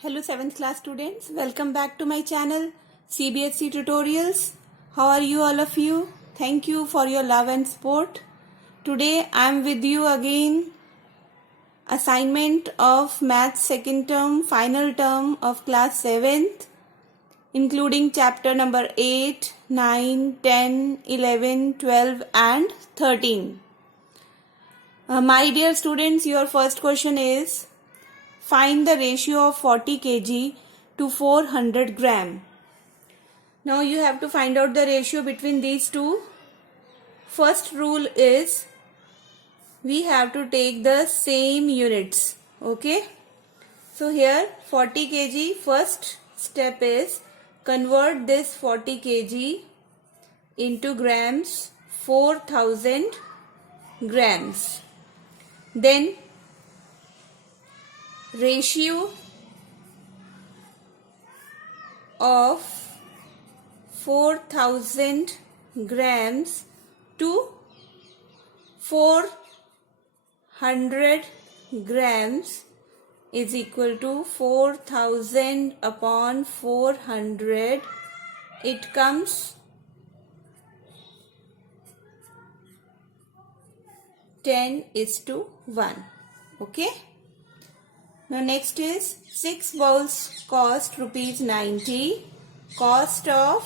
Hello 7th class students, welcome back to my channel CBSE Tutorials. How are you all of you? Thank you for your love and support. Today I am with you again. Assignment of Maths second term, final term of class 7th, including chapter number 8, 9, 10, 11, 12 and 13. My dear students, your first question is, find the ratio of 40 kg to 400 gram. Now you have to find out the ratio between these two. First rule is we have to take the same units. Okay. So here 40 kg, first step is convert this 40 kg into grams, 4000 grams. Then ratio of 4000 grams to 400 grams is equal to 4000 upon 400. It comes 10:1. Okay. Now next is 6 bowls cost rupees 90. Cost of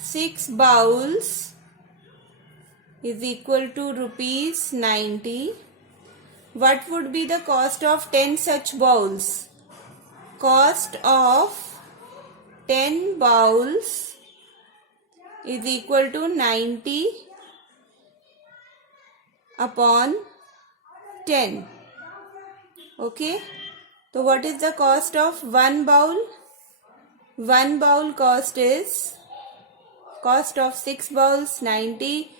6 bowls is equal to rupees 90. What would be the cost of 10 such bowls? Cost of 10 bowls is equal to 90 upon 10. Okay. So what is the cost of one bowl? One bowl cost is cost of 6 bowls 90.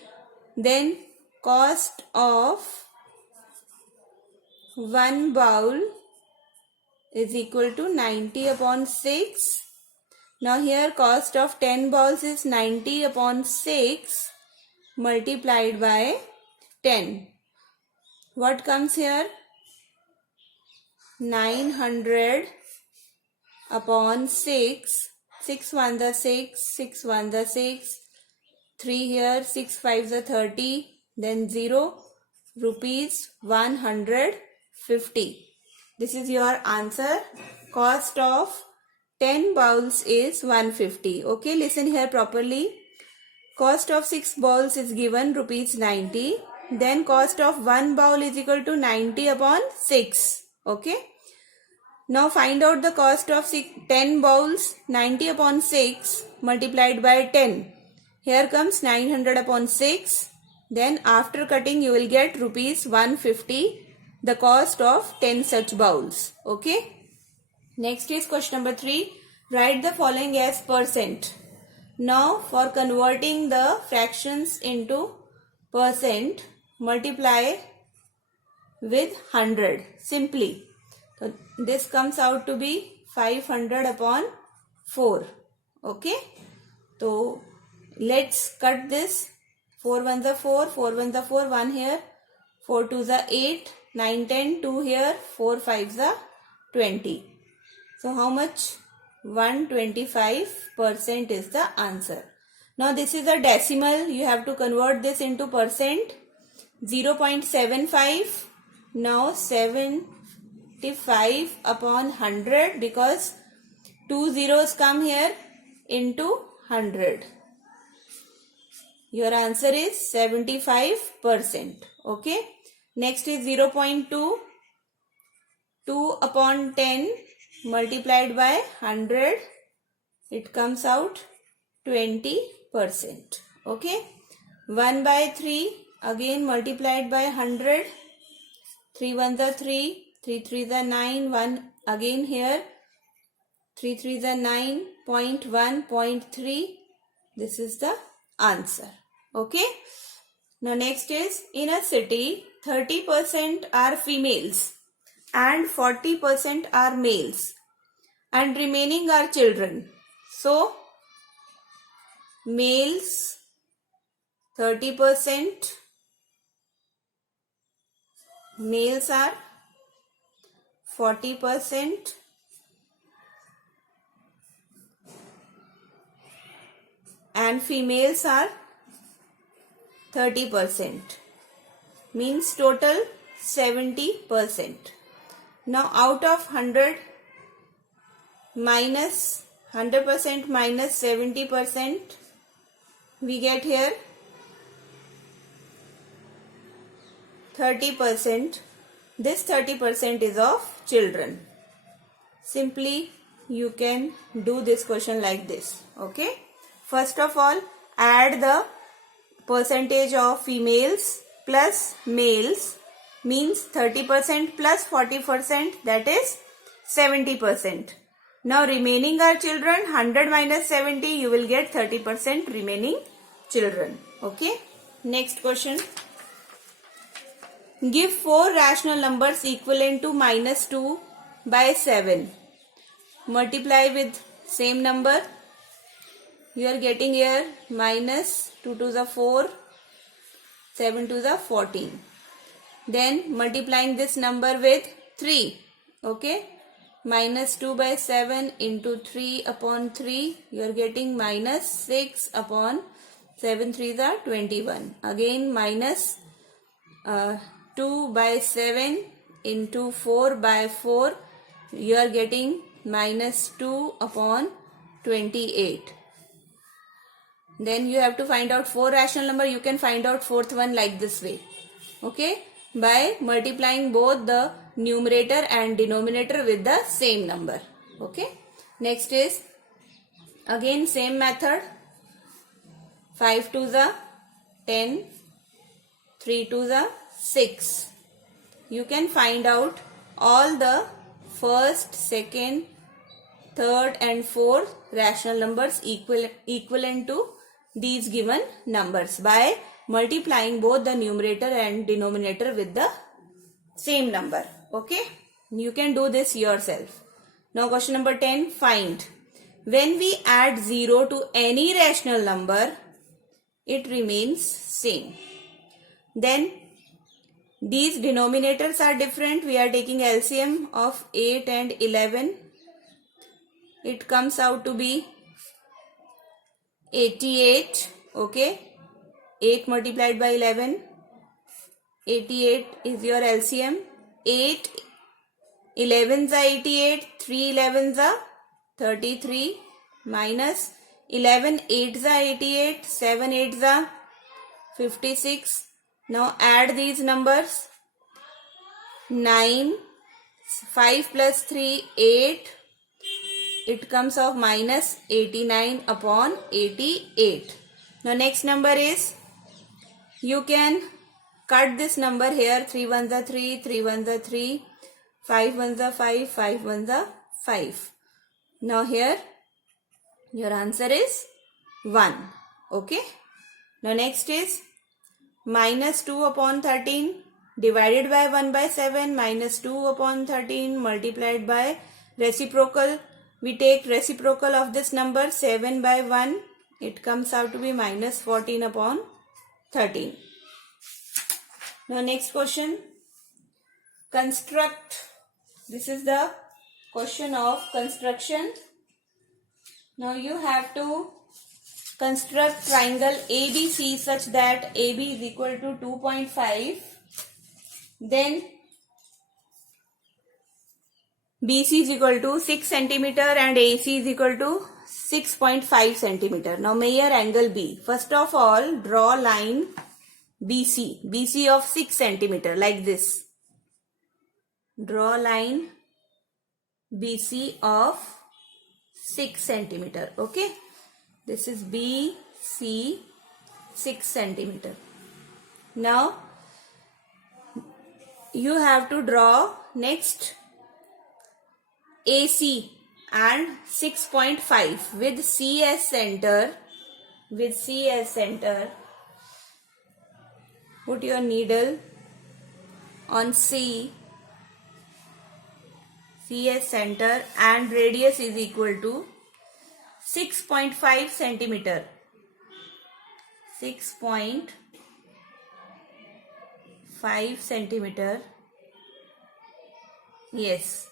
Then cost of one bowl is equal to 90 upon 6. Now here cost of 10 bowls is 90 upon 6 multiplied by 10. What comes here? 900 upon 6. 6 1 the 6, 6 1 the 6, 3 here, 6 5 the 30, then 0, rupees 150. This is your answer. Cost of 10 bowls is 150. Okay, listen here properly. Cost of 6 bowls is given rupees 90. Then cost of 1 bowl is equal to 90 upon 6. Okay. Now find out the cost of 10 bowls. 90 upon 6 multiplied by 10. Here comes 900 upon 6. Then after cutting you will get rupees 150, the cost of 10 such bowls. Okay. Next is question number 3. Write the following as percent. Now for converting the fractions into percent, multiply with 100 simply. So this comes out to be 500 upon 4. Okay. So let's cut this. 4 1 the 4, 4 1 the 4, 1 here, 4 2 the 8, 9 10, 2 here, 4 5 the 20. So how much? 125% is the answer. Now this is a decimal. You have to convert this into percent. 0.75. Now 75 upon 100 because 2 zeros come here into 100. Your answer is 75%. Okay. Next is 0.2. 2 upon 10 multiplied by 100. It comes out 20%. Okay. 1 by 3 again multiplied by 100. 3 1 the 3. 3 3 the 9. 1 again here. 3 3 the 9. 0.1, 0.3. This is the answer. Okay. Now next is, in a city 30% are females and 40% are males and remaining are children. So males 30%, males are 40%, and females are 30%, means total 70%. Now out of 100 minus 100% minus 70%, we get here 30%. This 30% is of children. Simply you can do this question like this. Okay. First of all, add the percentage of females plus males, means 30% plus 40%, that is 70%. Now remaining are children. 100 minus 70, you will get 30% remaining children. Okay. Next question. Give 4 rational numbers equivalent to minus 2 by 7. Multiply with same number. You are getting here minus 2 to the 4, 7 to the 14. Then multiplying this number with 3. Okay. Minus 2 by 7 into 3 upon 3. You are getting minus 6 upon 7 3s are 21. Again minus 2 by 7 into 4 by 4. You are getting minus 2 upon 28. Then you have to find out 4 rational number. You can find out fourth one like this way. Okay. By multiplying both the numerator and denominator with the same number. Okay. Next is again same method. 5 to the 10, 3 to the 6. You can find out all the first, second, third and fourth rational numbers equivalent to these given numbers by multiplying both the numerator and denominator with the same number. Okay. You can do this yourself. Now question number 10. Find. When we add 0 to any rational number, it remains same. Then these denominators are different. We are taking LCM of 8 and 11. It comes out to be 88. Okay. 8 multiplied by 11. 88 is your LCM. 8 11s are 88. 3 11s are 33. Minus 11 8s are 88. 7 8s are 56. Now add these numbers. 9. 5 plus 3 8. It comes off minus 89 upon 88. Now next number is, you can cut this number here. 3 ones are 3, 3 ones are 3, 5 ones are 5, 5 ones are 5. Now here your answer is 1. Okay. Now next is minus 2 upon 13 divided by 1 by 7, minus 2 upon 13 multiplied by reciprocal. We take reciprocal of this number, 7 by 1. It comes out to be minus 14 upon 13. Now next question. Construct. This is the question of construction. Now you have to construct triangle ABC such that AB is equal to 2.5. Then BC is equal to 6 centimeter and AC is equal to 6.5 centimeter. Now measure angle B. First of all, draw line BC. BC of 6 centimeter like this. Draw line BC of 6 centimeter. Okay. This is BC 6 centimeter. Now you have to draw next AC and 6.5 with CS center. With CS center, put your needle on CS center and radius is equal to 6.5 centimeter. 6.5 centimeter. Yes.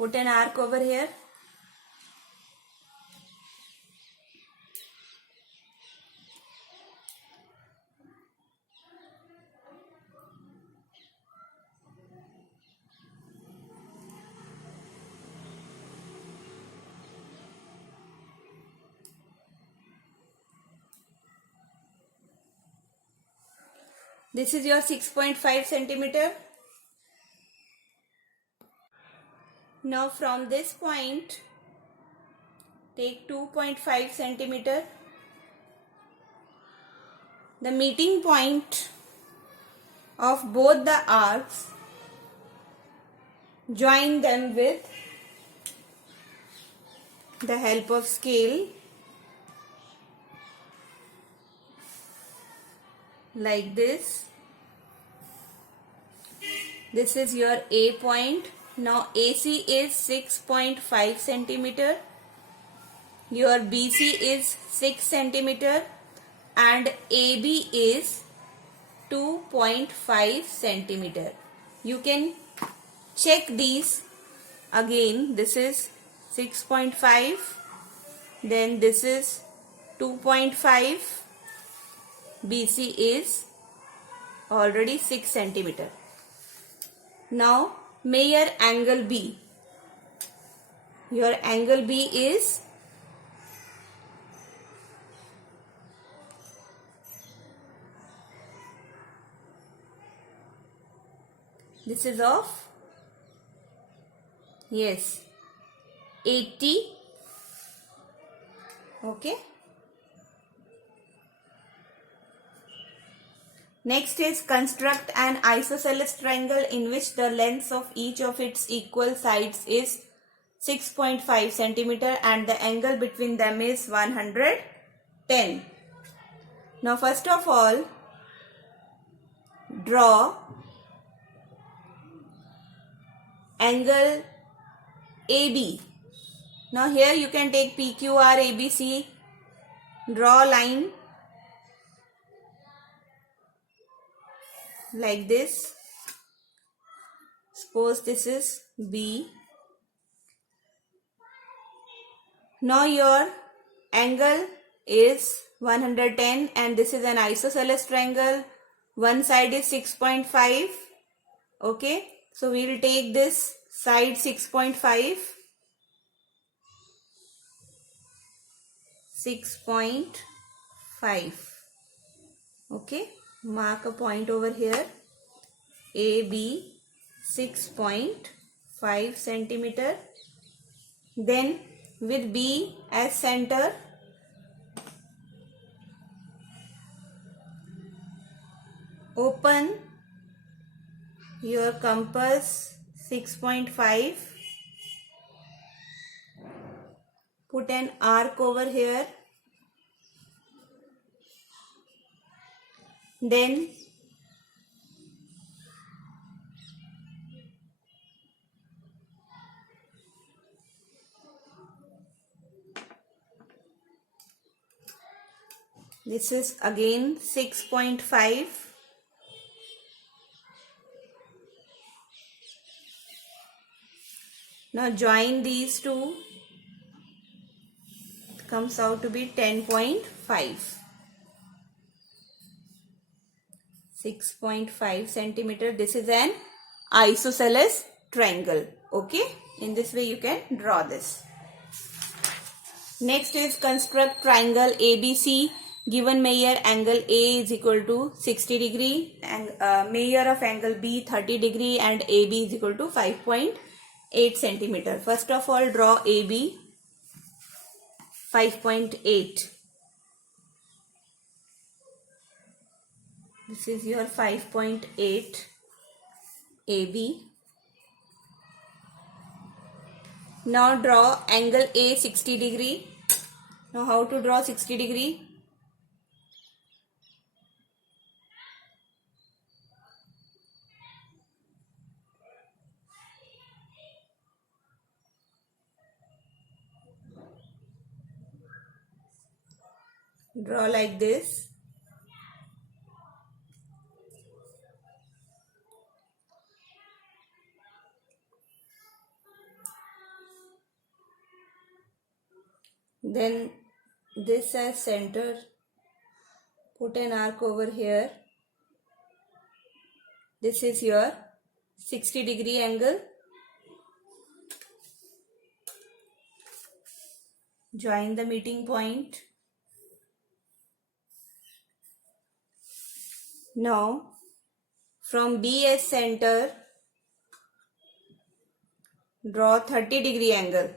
Put an arc over here. This is your 6.5 centimeter. Now from this point, take 2.5 centimeter. The meeting point of both the arcs, join them with the help of scale like this. This is your A point. Now AC is 6.5 centimeter. Your BC is 6 centimeter and AB is 2.5 centimeter. You can check these again. This is 6.5, then this is 2.5. BC is already 6 centimeter. Now measure angle B. Your angle B is this is of 80. Okay. Next is construct an isosceles triangle in which the length of each of its equal sides is 6.5 centimeter and the angle between them is 110. Now first of all, draw angle AB. Now here you can take PQR ABC, draw line like this. Suppose this is B. Now your angle is 110 and this is an isosceles triangle. One side is 6.5. Okay. So we will take this side 6.5. 6.5. Okay. Mark a point over here. AB 6.5 centimeter. Then with B as center, open your compass 6.5. Put an arc over here. Then this is again 6.5. Now join these two. It comes out to be 10.5. 6.5 centimeter. This is an isosceles triangle. Okay. In this way you can draw this. Next is construct triangle ABC. Given measure angle A is equal to 60 degree and measure of angle B 30 degree and AB is equal to 5.8 centimeter. First of all, draw AB 5.8. This is your 5.8 AB. Now draw angle A 60 degree. Now how to draw 60 degree? Draw like this. Then this as center, put an arc over here. This is your 60-degree angle. Join the meeting point. Now from B as center, draw 30-degree angle.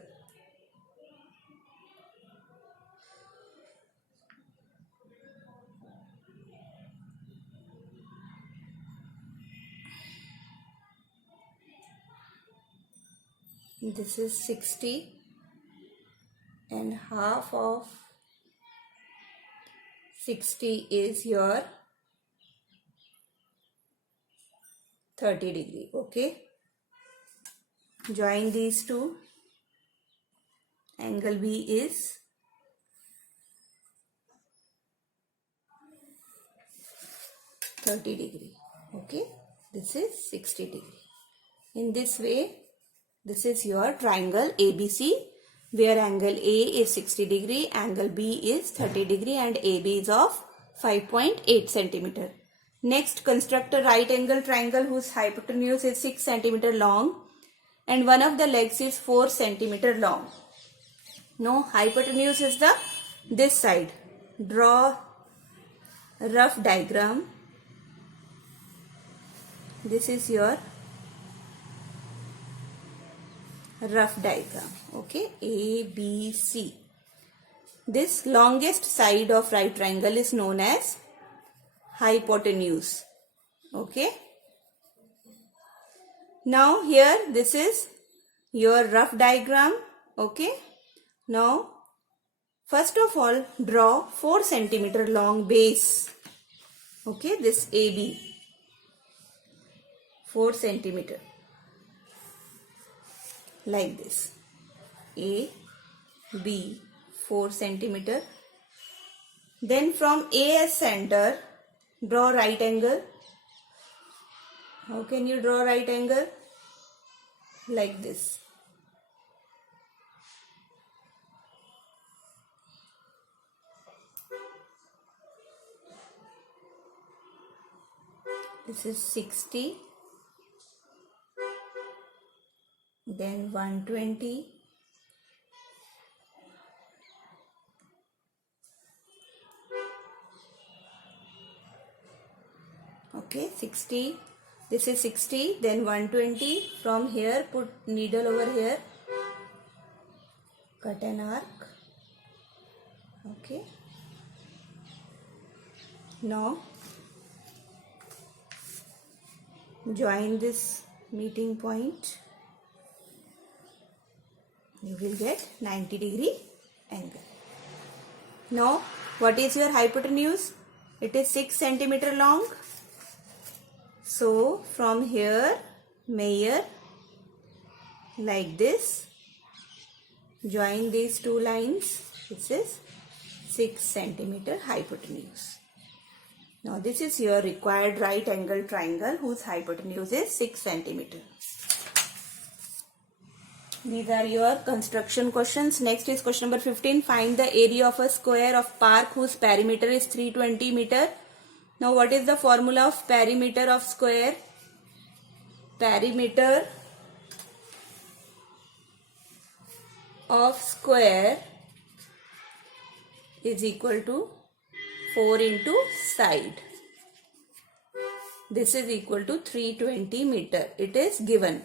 This is 60 and half of 60 is your 30-degree. Okay. Join these two. Angle B is 30-degree. Okay. This is 60-degree. In this way, this is your triangle ABC, where angle A is 60-degree, angle B is 30-degree, and AB is of 5.8 centimeter. Next, construct a right angle triangle whose hypotenuse is 6 centimeter long and one of the legs is 4 centimeter long. Now, hypotenuse is this side. Draw a rough diagram. This is your rough diagram. Okay, ABC. This longest side of right triangle is known as hypotenuse. Okay. Now here this is your rough diagram. Okay. Now first of all draw 4 centimeter long base. Okay, this AB 4 centimeter. Like this. A, B 4 centimeter. Then from A as center, draw right angle. How can you draw right angle? Like this. This is 60. Then 120. Okay, 60. This is 60. Then 120. From here, put needle over here. Cut an arc. Okay. Now, join this meeting point. You will get 90-degree angle. Now, what is your hypotenuse? It is 6 centimeter long. So, from here, measure like this. Join these two lines. This is 6 centimeter hypotenuse. Now, this is your required right angle triangle whose hypotenuse is 6 centimeter. These are your construction questions. Next is question number 15. Find the area of a square of park whose perimeter is 320 meter. Now, what is the formula of perimeter of square? Perimeter of square is equal to 4 into side. This is equal to 320 meter. It is given.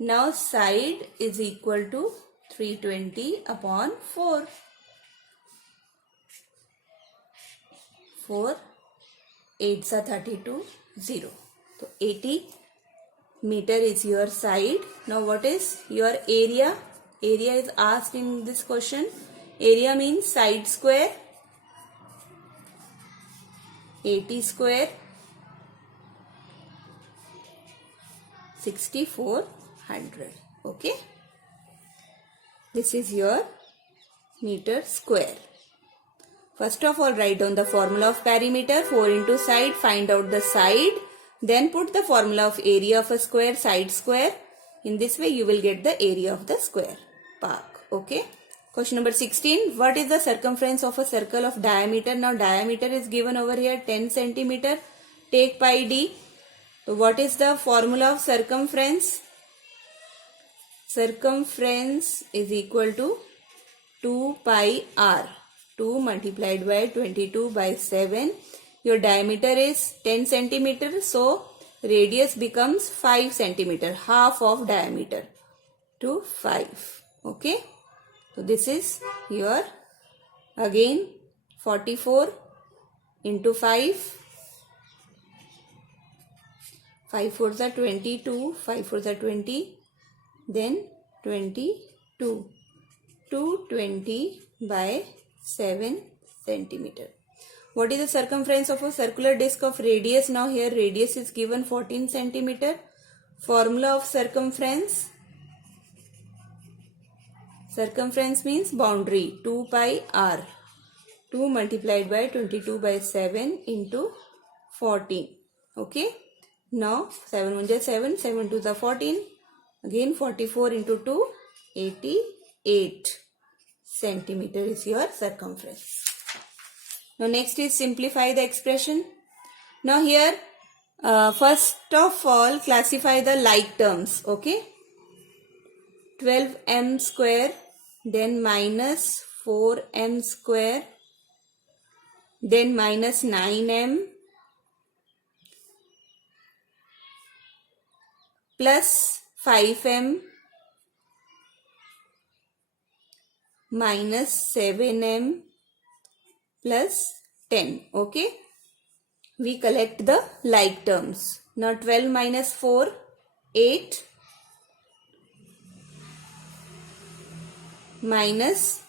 Now side is equal to 320 upon 4. 4 8s are 32, 0. So 80 meter is your side. Now what is your area? Area is asked in this question. Area means side square. 80 square 6400. Okay, this is your meter square. First of all, write down the formula of perimeter. 4 into side, find out the side, then put the formula of area of a square, side square. In this way you will get the area of the square park. Okay, Question number 16. What is the circumference of a circle of diameter? Now diameter is given over here 10 centimeter. Take pi d. So what is the formula of circumference? Circumference is equal to 2 pi r. 2 multiplied by 22 by 7. Your diameter is 10 centimeter. So radius becomes 5 centimeter. Half of diameter to 5. Okay. So this is your again 44 into 5. 5 fours are 22. 5 fours are 20. Then 22. 220 by 7 centimeter. What is the circumference of a circular disc of radius? Now here radius is given 14 centimeter. Formula of circumference. Circumference means boundary. 2 pi r. 2 multiplied by 22 by 7 into 14. Okay. Now 7 1 is 7. 7 2 is 14. Again 44 into 2. 88 centimeter is your circumference. Now next is simplify the expression. Now here first of all classify the like terms. Okay. 12m square, then minus 4m square, then minus 9m plus 5m minus 7m plus 10. Okay. We collect the like terms. Now 12 minus 4, 8 minus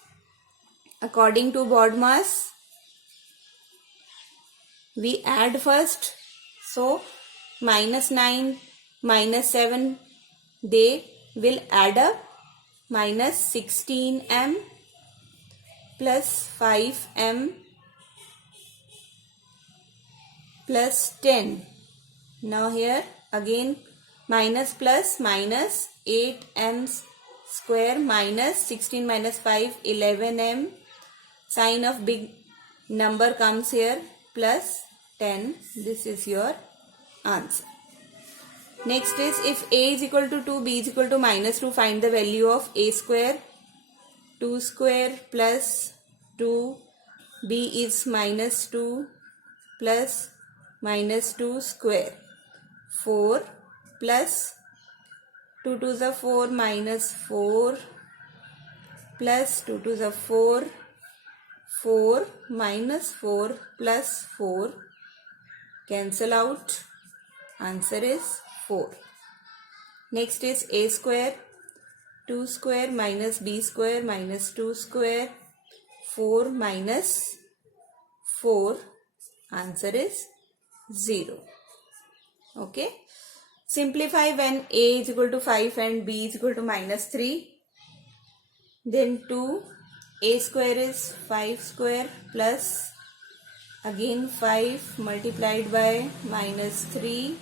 according to BODMAS we add first. So minus 9 minus 7 they will add up. Minus 16m plus 5m plus 10. Now here again minus plus minus 8m square minus 16 minus 5 11m. Sign of big number comes here plus 10. This is your answer. Next is if a is equal to 2, b is equal to minus 2, find the value of a square. 2 square plus 2, b is minus 2 plus minus 2 square. 4 plus 2 to the 4 minus 4 plus 2 to the 4, 4 minus 4 plus 4 cancel out. Answer is 4. Next is a square. 2 square minus b square minus 2 square. 4 minus 4. Answer is 0. Okay. Simplify when a is equal to 5 and b is equal to minus 3. Then 2. A square is 5 square plus again 5 multiplied by minus 3.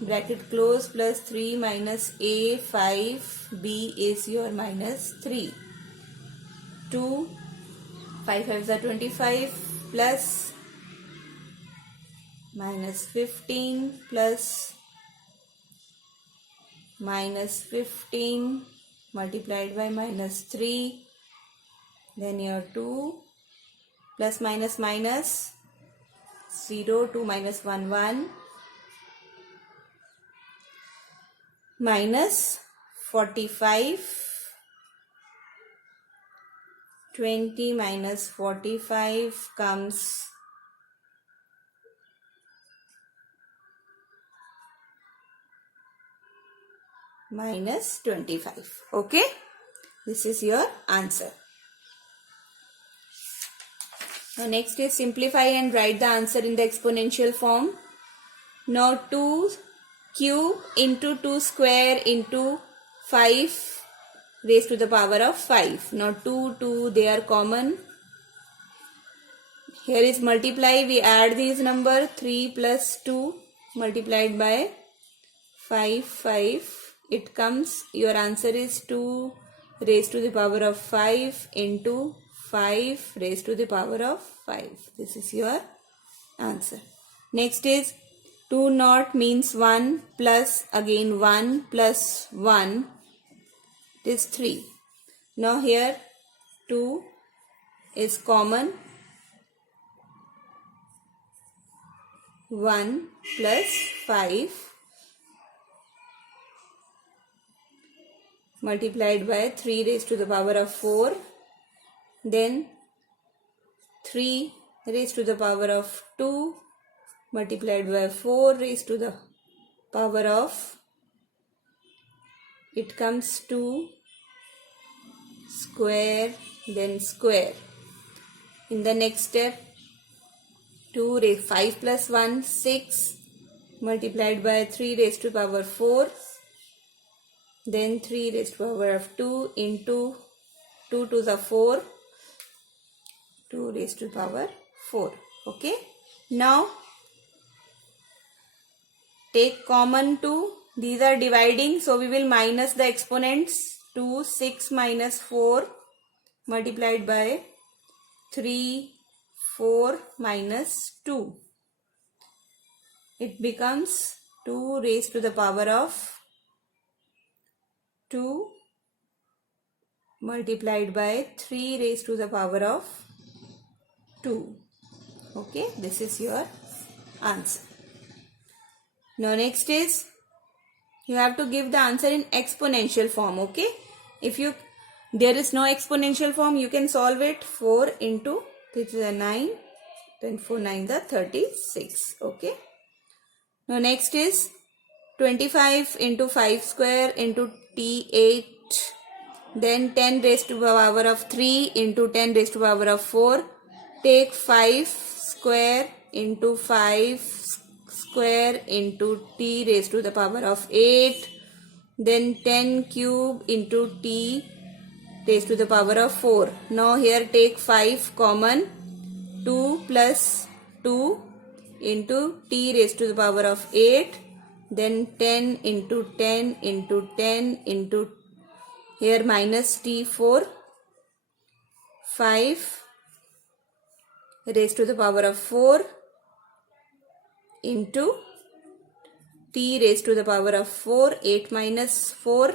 Bracket close plus 3 minus a 5 b is your minus 3. 2 5 5s are 25 plus minus 15 plus minus 15 multiplied by minus 3. Then your 2 plus minus minus 0 2 minus 1 1 minus 45 20 minus 45 comes minus 25. Okay, this is your answer. Now next is simplify and write the answer in the exponential form. Now 2 cube into 2 square into 5 raised to the power of 5. Now 2 they are common. Here is multiply. We add these number 3 plus 2 multiplied by 5 5. It comes, your answer is 2 raised to the power of 5 into 5 raised to the power of 5. This is your answer. Next is 2 naught means 1 plus again 1 plus 1. It is 3. Now here 2 is common. 1 plus 5 multiplied by 3 raised to the power of 4. Then 3 raised to the power of 2 multiplied by 4 raised to the power of, it comes 2 square, then square. In the next step, 5 plus 1, 6 multiplied by 3 raised to the power 4. Then 3 raised to the power of 2 into 2 to the 4. 2 raised to the power 4. Okay. Now take common 2. These are dividing, so we will minus the exponents. 2, 6 minus 4 multiplied by 3, 4 minus 2. It becomes 2 raised to the power of 2 multiplied by 3 raised to the power of 2. Okay, this is your answer. Now next is, you have to give the answer in exponential form. Okay, if there is no exponential form, you can solve it. 4 into, this is a 9, then 4 9 the 36. Okay. Now next is 25 into 5 square into T8, then 10 raised to the power of 3 into 10 raised to the power of 4. Take 5 square into 5 square into T raised to the power of 8, then 10 cube into T raised to the power of 4. Now here take 5 common, 2 plus 2 into T raised to the power of 8, then 10 into 10 into 10 into, here minus T4, 5 raised to the power of 4 into T raised to the power of 4, 8 minus 4,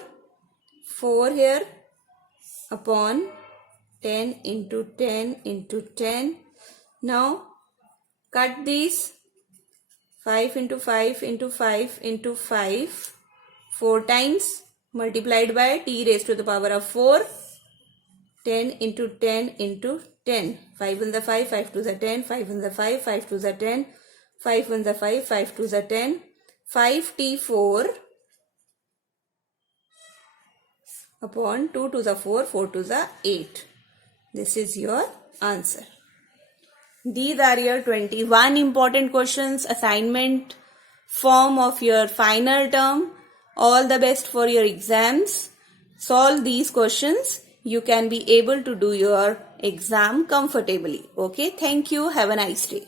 4 here upon 10 into 10 into 10. Now cut these, 5 into 5 into 5 into 5 4 times multiplied by T raised to the power of 4, 10 into 10 into 10. 5 in the 5, 5 to the 10, 5 in the 5, 5 to the 10, 5 in the 5, 5 to the 10, 5T4 upon 2 to the 4, 4 to the 8. This is your answer. These are your 21 important questions, assignment form of your final term. All the best for your exams. Solve these questions. You can be able to do your exam comfortably. Okay, thank you. Have a nice day.